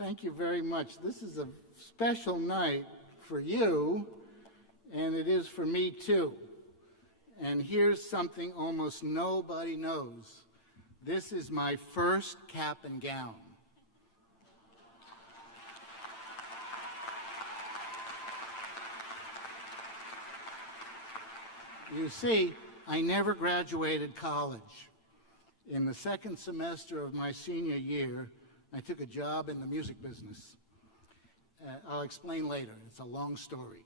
Thank you very much. This is a special night for you, and it is for me too. And here's something almost nobody knows. This is my first cap and gown. You see, I never graduated college. In the second semester of my senior year, I took a job in the music business. I'll explain later. It's a long story.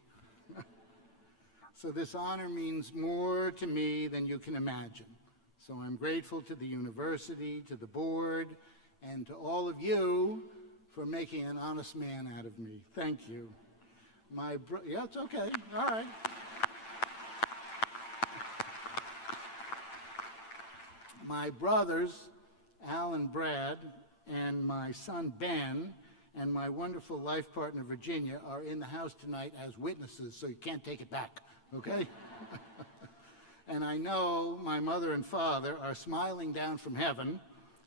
So this honor means more to me than you can imagine. So I'm grateful to the university, to the board, and to all of you for making an honest man out of me. Thank you. Yeah, it's okay. All right. My brothers, Al and Brad, and my son Ben, and my wonderful life partner Virginia are in the house tonight as witnesses, so you can't take it back, okay? And I know my mother and father are smiling down from heaven,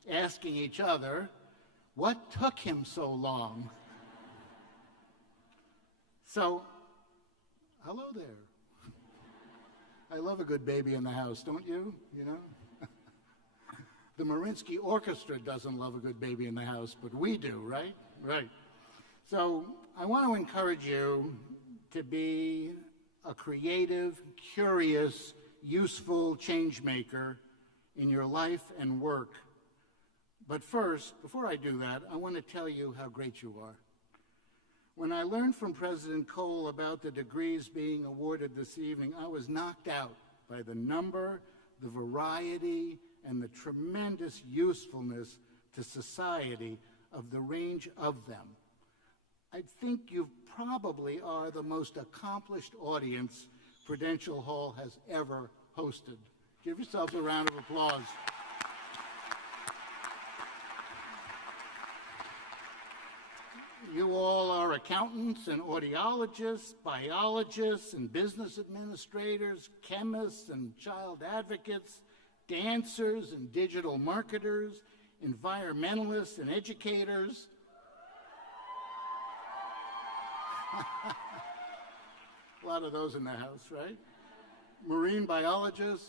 asking each other, what took him so long? So, hello there. I love a good baby in the house, don't you? You know? The Mariinsky Orchestra doesn't love a good baby in the house, but we do, right? Right. So I want to encourage you to be a creative, curious, useful change maker in your life and work. But first, before I do that, I want to tell you how great you are. When I learned from President Cole about the degrees being awarded this evening, I was knocked out by the number, the variety, and the tremendous usefulness to society of the range of them. I think you probably are the most accomplished audience Prudential Hall has ever hosted. Give yourselves a round of applause. You all are accountants and audiologists, biologists and business administrators, chemists and child advocates, dancers and digital marketers, environmentalists and educators. A lot of those in the house, right? Marine biologists.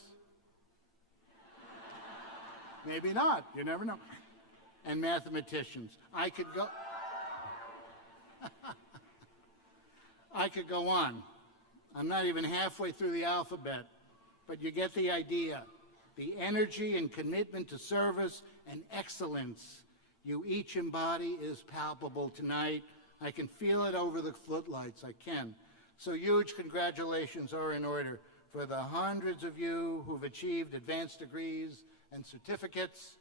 Maybe not, you never know. And mathematicians. I could go on. I'm not even halfway through the alphabet, but you get the idea. The energy and commitment to service and excellence you each embody is palpable tonight. I can feel it over the footlights, I can. So huge congratulations are in order for the hundreds of you who've achieved advanced degrees and certificates,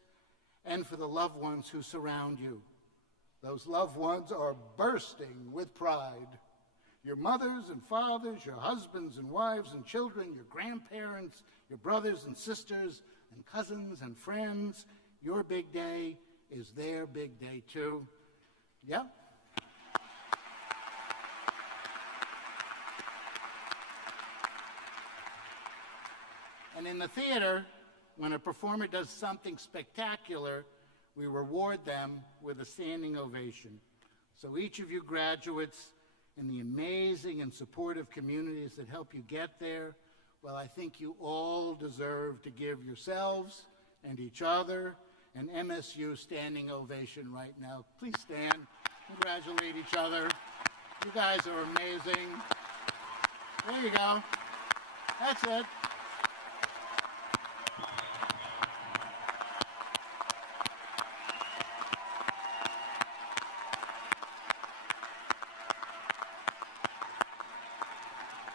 and for the loved ones who surround you. Those loved ones are bursting with pride. Your mothers and fathers, your husbands and wives and children, your grandparents, your brothers and sisters and cousins and friends, your big day is their big day too. Yeah? And in the theater, when a performer does something spectacular, we reward them with a standing ovation. So each of you graduates in the amazing and supportive communities that help you get there, well, I think you all deserve to give yourselves and each other an MSU standing ovation right now. Please stand, congratulate each other. You guys are amazing. There you go. That's it.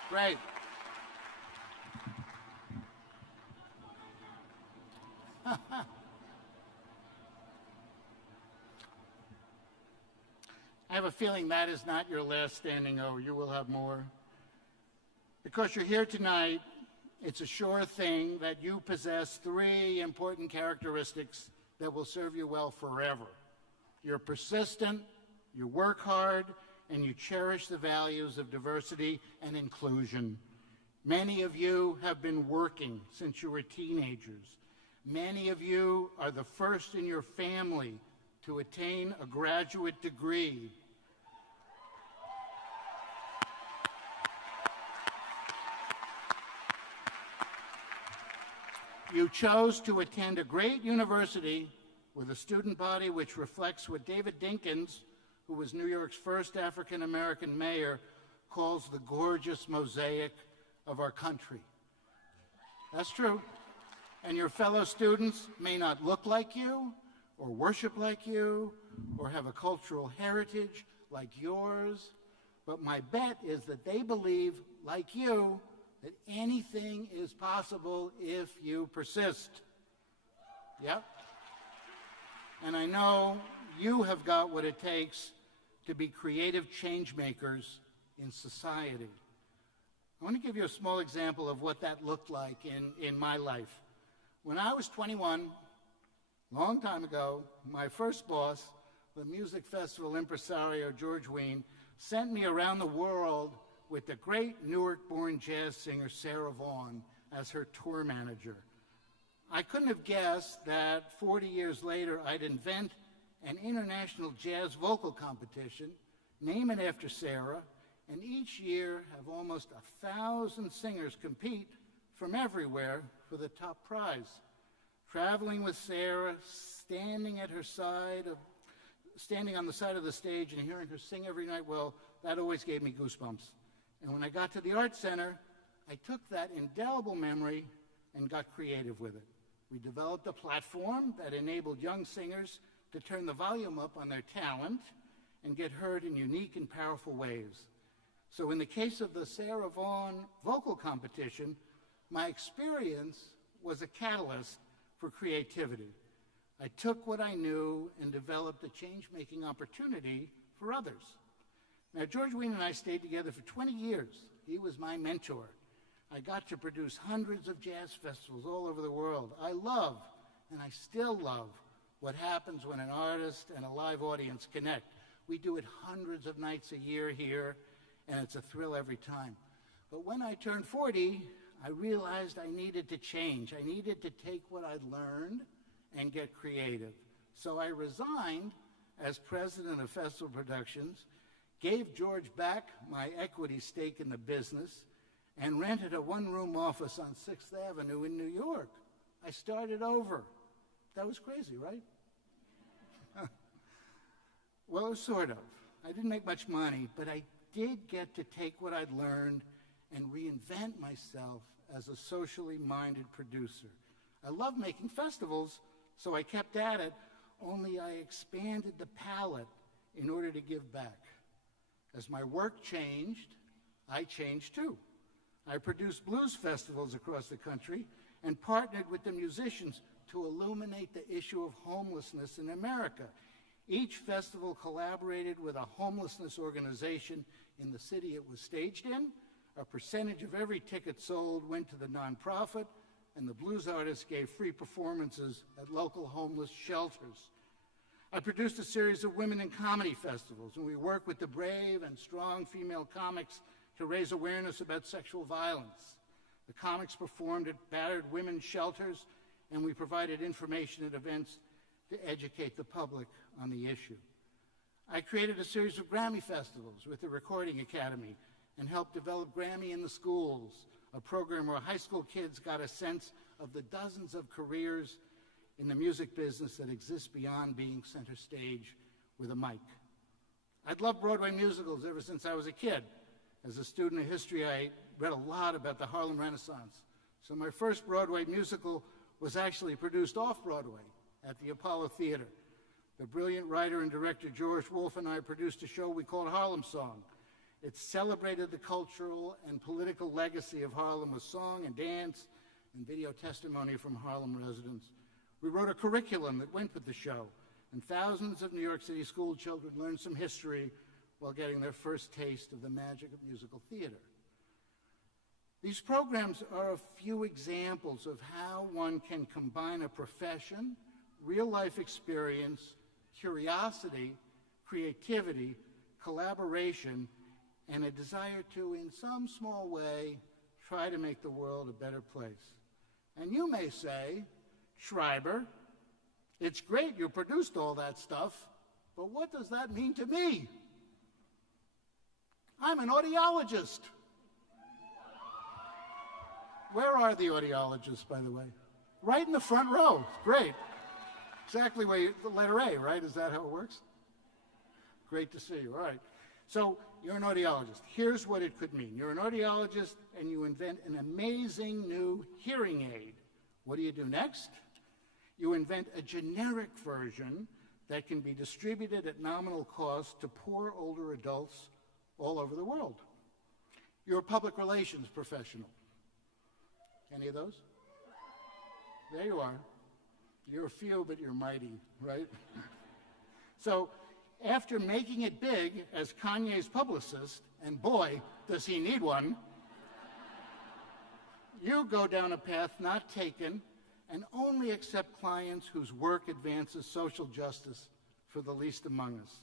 Great. I have a feeling that is not your last standing O. You will have more. Because you're here tonight, it's a sure thing that you possess three important characteristics that will serve you well forever. You're persistent, you work hard, and you cherish the values of diversity and inclusion. Many of you have been working since you were teenagers. Many of you are the first in your family to attain a graduate degree. You chose to attend a great university with a student body which reflects what David Dinkins, who was New York's first African-American mayor, calls the gorgeous mosaic of our country. That's true. And your fellow students may not look like you, or worship like you, or have a cultural heritage like yours, but my bet is that they believe, like you, that anything is possible if you persist. Yep. And I know you have got what it takes to be creative change makers in society. I want to give you a small example of what that looked like in my life. When I was 21, long time ago, my first boss, the music festival impresario George Wein, sent me around the world with the great Newark-born jazz singer Sarah Vaughan as her tour manager. I couldn't have guessed that 40 years later I'd invent an international jazz vocal competition, name it after Sarah, and each year have almost 1,000 singers compete from everywhere for the top prize. Traveling with Sarah, standing on the side of the stage and hearing her sing every night, well, that always gave me goosebumps. And when I got to the Art Center, I took that indelible memory and got creative with it. We developed a platform that enabled young singers to turn the volume up on their talent and get heard in unique and powerful ways. So in the case of the Sarah Vaughan vocal competition, my experience was a catalyst for creativity. I took what I knew and developed a change-making opportunity for others. Now, George Wein and I stayed together for 20 years. He was my mentor. I got to produce hundreds of jazz festivals all over the world. I love, and I still love, what happens when an artist and a live audience connect. We do it hundreds of nights a year here, and it's a thrill every time. But when I turned 40, I realized I needed to change. I needed to take what I'd learned and get creative. So I resigned as president of Festival Productions, gave George back my equity stake in the business, and rented a one-room office on 6th Avenue in New York. I started over. That was crazy, right? Well, sort of. I didn't make much money, but I did get to take what I'd learned and reinvent myself as a socially minded producer. I love making festivals, so I kept at it, only I expanded the palette in order to give back. As my work changed, I changed too. I produced blues festivals across the country and partnered with the musicians to illuminate the issue of homelessness in America. Each festival collaborated with a homelessness organization in the city it was staged in. A percentage of every ticket sold went to the nonprofit, and the blues artists gave free performances at local homeless shelters. I produced a series of women in comedy festivals, and we worked with the brave and strong female comics to raise awareness about sexual violence. The comics performed at battered women's shelters, and we provided information at events to educate the public on the issue. I created a series of Grammy festivals with the Recording Academy and helped develop Grammy in the Schools, a program where high school kids got a sense of the dozens of careers in the music business that exist beyond being center stage with a mic. I'd loved Broadway musicals ever since I was a kid. As a student of history, I read a lot about the Harlem Renaissance. So my first Broadway musical was actually produced off-Broadway at the Apollo Theater. The brilliant writer and director George Wolfe and I produced a show we called Harlem Song. It celebrated the cultural and political legacy of Harlem with song and dance and video testimony from Harlem residents. We wrote a curriculum that went with the show, and thousands of New York City school children learned some history while getting their first taste of the magic of musical theater. These programs are a few examples of how one can combine a profession, real-life experience, curiosity, creativity, collaboration, and a desire to, in some small way, try to make the world a better place. And you may say, Schreiber, It's great you produced all that stuff, but what does that mean to me? I'm an audiologist. Where are the audiologists, by the way? Right in the front row. Great. Exactly where the letter A, right? Is that how it works? Great to see you. All right. So you're an audiologist. Here's what it could mean. You're an audiologist and you invent an amazing new hearing aid. What do you do next? You invent a generic version that can be distributed at nominal cost to poor older adults all over the world. You're a public relations professional. Any of those? There you are. You're few, but you're mighty, right? So after making it big as Kanye's publicist, and boy, does he need one, you go down a path not taken and only accept clients whose work advances social justice for the least among us.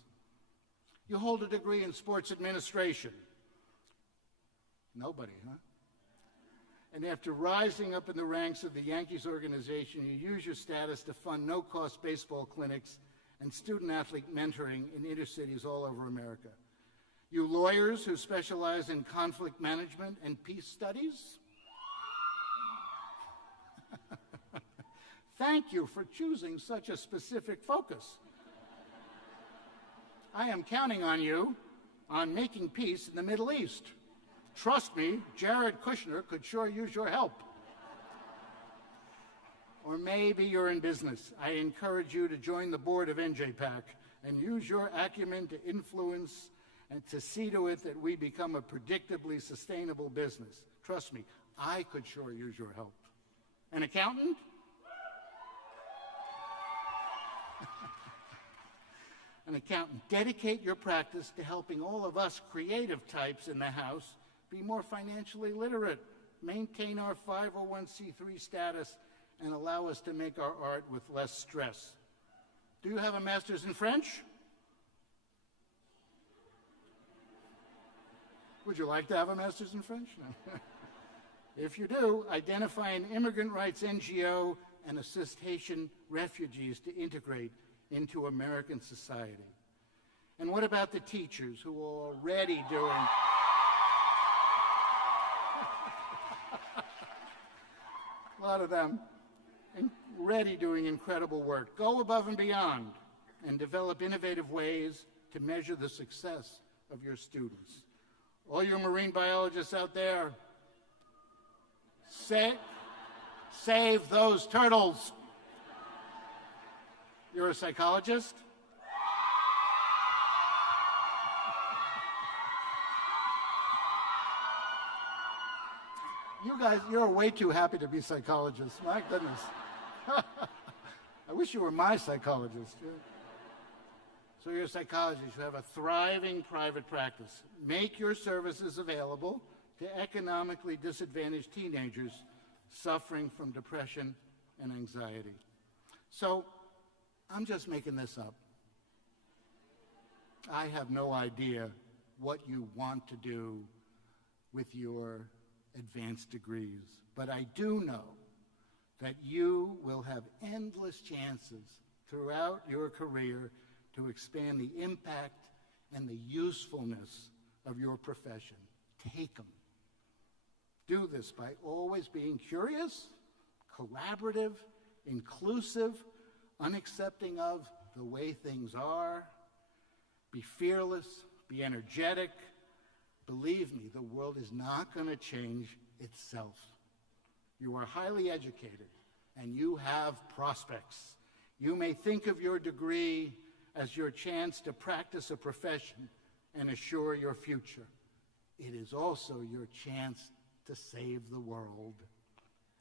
You hold a degree in sports administration. Nobody, huh? And after rising up in the ranks of the Yankees organization, you use your status to fund no-cost baseball clinics and student-athlete mentoring in inner cities all over America. You lawyers who specialize in conflict management and peace studies, thank you for choosing such a specific focus. I am counting on you on making peace in the Middle East. Trust me, Jared Kushner could sure use your help. Or maybe you're in business. I encourage you to join the board of NJPAC and use your acumen to influence and to see to it that we become a predictably sustainable business. Trust me, I could sure use your help. An accountant? An accountant. Dedicate your practice to helping all of us creative types in the house be more financially literate, maintain our 501c3 status, and allow us to make our art with less stress. Do you have a master's in French? Would you like to have a master's in French? No. If you do, identify an immigrant rights NGO and assist Haitian refugees to integrate into American society. And what about the teachers who are already doing a lot of them already doing incredible work? Go above and beyond and develop innovative ways to measure the success of your students. All you marine biologists out there, save those turtles. You're a psychologist? You guys, you're way too happy to be psychologists. My goodness. I wish you were my psychologist. So you're a psychologist. You have a thriving private practice. Make your services available to economically disadvantaged teenagers suffering from depression and anxiety. So I'm just making this up. I have no idea what you want to do with your advanced degrees, but I do know that you will have endless chances throughout your career to expand the impact and the usefulness of your profession. Take them. Do this by always being curious, collaborative, inclusive, unaccepting of the way things are. Be fearless, be energetic. Believe me, the world is not going to change itself. You are highly educated, and you have prospects. You may think of your degree as your chance to practice a profession and assure your future. It is also your chance to save the world.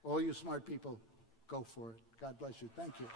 All you smart people, go for it. God bless you. Thank you.